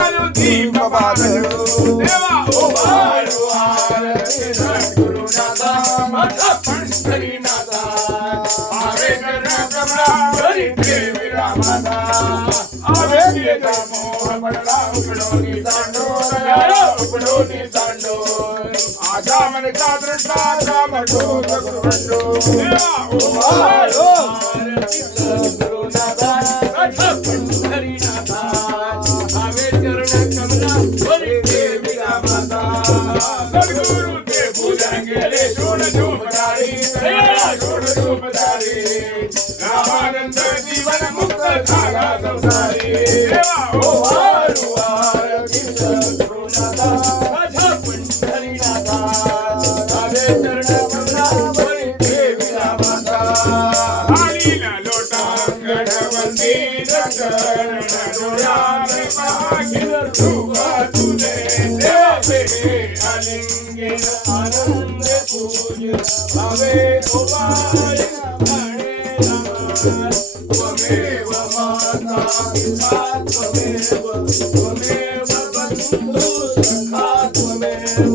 दीप बाळू देवा ओ बाळू आरती सद्गुरुनाथा माझा पंढरीनाथा आवे करुणा कमला हरी देवी रामाचा आवे देता मोह पडला उपडोनी सांडोर आजा मन का दृष्टा मठो गुरुवंडो देवा ओ बाळू आरती सद्गुरुनाथा माझा पंढरीनाथा आवे करुणा कमला हरी देवी रामाचा सद्गुरु के पूजन गेले सोड झोपदारी सोड झोपदारी रामानंद जीवन मुक्त झाला संसारी देवा ओ वारू आरती सद्गुरुनाथा माझा पंढरीनाथा आवे करुणा कमला हरी देवी रामाचा आलीला लोटांगण वंदी दंगण डोळ्याने पाहिल रुवा तुले देवे आलिंगन आनंद पूज भावे गोपाळ म्हणे रामा त्वमेव माता पिता त्वमेव बंधु सखा त्वमेव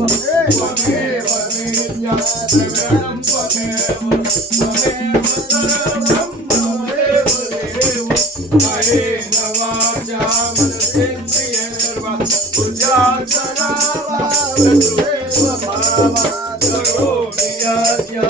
विद्या द्रविणं त्वमेव सर्वं त्वमेव देव महेन वाचा मनसेन्द्रियैर्वा पूजार्चना वा सर्वेव भावा करोमि यज्ञ